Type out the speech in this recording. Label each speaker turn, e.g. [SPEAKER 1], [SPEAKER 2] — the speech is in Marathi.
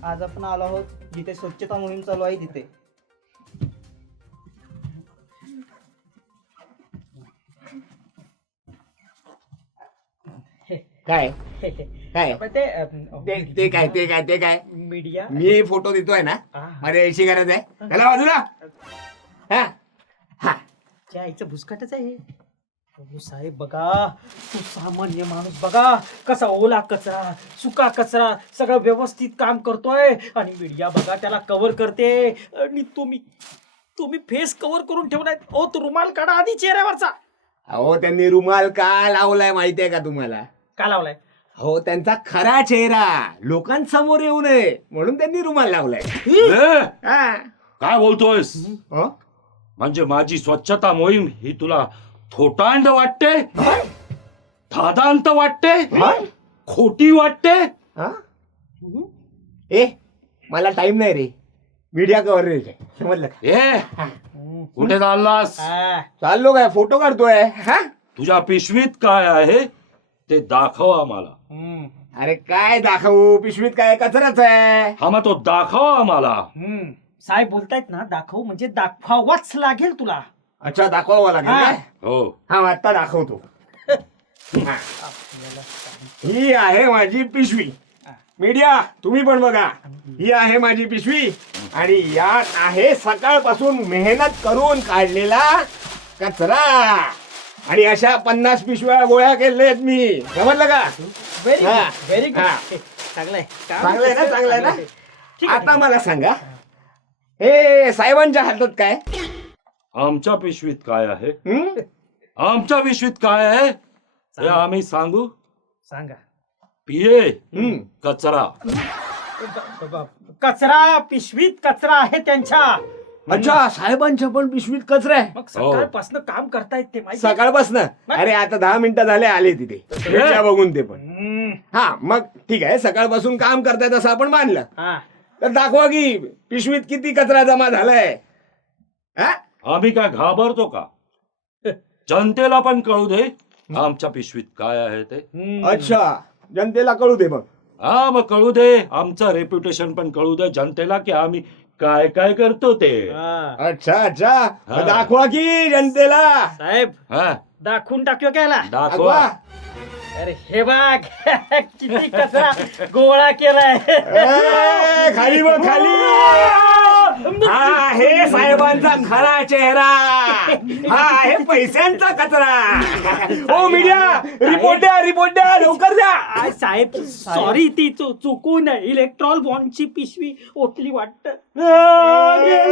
[SPEAKER 1] आज आपण आलो आहोत जिथे स्वच्छता मोहीम चालू आहे तिथे.
[SPEAKER 2] काय काय
[SPEAKER 1] पण ते
[SPEAKER 2] ते काय ते काय ते काय
[SPEAKER 1] मीडिया.
[SPEAKER 2] मी फोटो देतोय ना. अरे याची गरज आहे त्याला बाजूला. हा हा
[SPEAKER 1] त्या आईचं भुसकाटच आहे हे. अहो साहेब बघा, तू सामान्य माणूस बघा कसा ओला कचरा सुका कचरा सगळं व्यवस्थित काम करतोय आणि मीडिया बघा त्याला कव्हर करते. आणि तुम्ही फेस कव्हर करून ठेवलाय. ओ तो रुमाल काढा आधी चेहऱ्यावरचा.
[SPEAKER 2] अहो त्यांनी रुमाल का लावलाय माहितीये का तुम्हाला?
[SPEAKER 1] का लावलाय?
[SPEAKER 2] हो त्यांचा खरा चेहरा लोकांसमोर येऊ नये म्हणून त्यांनी रुमाल लावलाय. हा.
[SPEAKER 3] काय बोलतोयस?
[SPEAKER 2] हो?
[SPEAKER 3] म्हणजे माझी स्वच्छता मोहीम ही तुला थोटांड वाटते, दादांत वाटते, खोटी वाटते?
[SPEAKER 2] हा? ए मला टाइम नाही रे. मीडिया कव्हरेज आहे समजलं का?
[SPEAKER 3] ए कुठे चाललास?
[SPEAKER 2] चाललो काय फोटो काढतोय. हा
[SPEAKER 3] तुझ्या पिशवीत काय आहे ते दाखव आम्हाला.
[SPEAKER 2] अरे काय दाखवू पिशवीत काय कचराच आहे.
[SPEAKER 3] हा मग तो दाखव आम्हाला.
[SPEAKER 1] साहेब बोलतायत ना दाखव म्हणजे दाखवावाच लागेल तुला.
[SPEAKER 2] अच्छा दाखवावं लागेल काय?
[SPEAKER 3] हो
[SPEAKER 2] हा आता दाखवतो. हा. ही आहे माझी पिशवी. मीडिया तुम्ही पण बघा. ही आहे माझी पिशवी आणि यात आहे सकाळपासून मेहनत करून काढलेला कचरा. आणि अशा 50 पिशव्या गोळ्या केलेत मी. समजलं का?
[SPEAKER 1] व्हेरी
[SPEAKER 2] हा.
[SPEAKER 1] Good very good.
[SPEAKER 2] हा.
[SPEAKER 1] चांगलंय
[SPEAKER 2] चांगलंय ना चांगलंय ना.
[SPEAKER 1] ठीक आहे.
[SPEAKER 2] आता मला सांगा हे साहेबांच्या हातात काय?
[SPEAKER 3] आमच्या पिशवीत काय आहे?
[SPEAKER 2] हं?
[SPEAKER 3] आमच्या पिशवीत काय आहे हे आम्ही सांगू?
[SPEAKER 1] सांगा.
[SPEAKER 3] पिये
[SPEAKER 2] हं.
[SPEAKER 3] कचरा.
[SPEAKER 1] कचरा पिशवीत कचरा आहे त्यांच्या.
[SPEAKER 2] अच्छा साहेबांच्या पण पिशवीत कचरा आहे.
[SPEAKER 1] मग सकाळपासून काम करतायत ते माहिती.
[SPEAKER 2] सकाळपासून अरे आता 10 मिनिटं झाले आले तिथे भेटल्या बघून ते पण. हा मग ठीक आहे सकाळपासून काम करतायत असं आपण मानलं
[SPEAKER 1] हा.
[SPEAKER 2] तर दाखवा की पिशवीत किती कचरा जमा झालाय. हा?
[SPEAKER 3] आम्ही काय घाबरतो का? जनतेला पण कळू दे आमच्या पिशवीत काय आहे ते.
[SPEAKER 2] अच्छा जनतेला कळू दे मग.
[SPEAKER 3] हा मग कळू दे. आमचं रेप्युटेशन पण कळू दे जनतेला की आम्ही काय काय करतो ते.
[SPEAKER 2] अच्छा अच्छा मग दाखवा की जनतेला.
[SPEAKER 1] साहेब
[SPEAKER 3] हा
[SPEAKER 1] दाखवून टाकूया कायला.
[SPEAKER 3] दाखवा.
[SPEAKER 1] अरे हे बघ किती कचरा गोळा केलाय.
[SPEAKER 2] ए, खाली बघ खाली. हा आहे साहेबांचा खरा चेहरा. हा आहे पैशांचा कचरा. ओ मीडिया रिपोर्ट द्या लवकर द्या.
[SPEAKER 1] साहेब सॉरी ती चुकून इलेक्ट्रॉल बॉन्डची पिशवी ओतली वाटत.